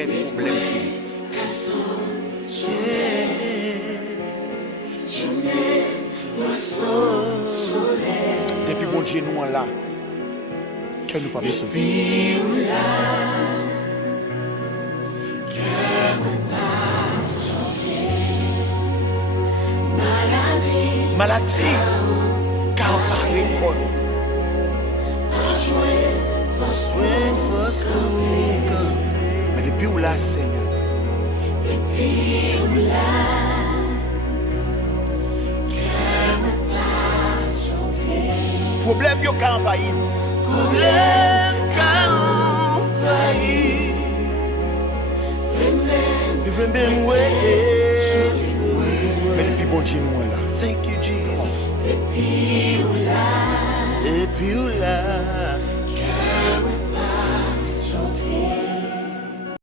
un problème. Depuis mon Dieu, nous là, que nous pas sauver. Maladie, car par l'école. Mais depuis où là, Seigneur? Depuis où là, problème yo ka envahi. Problème ka envahi. Même mais depuis bon Dieu nous là. Thank you Jesus. Depuis où là.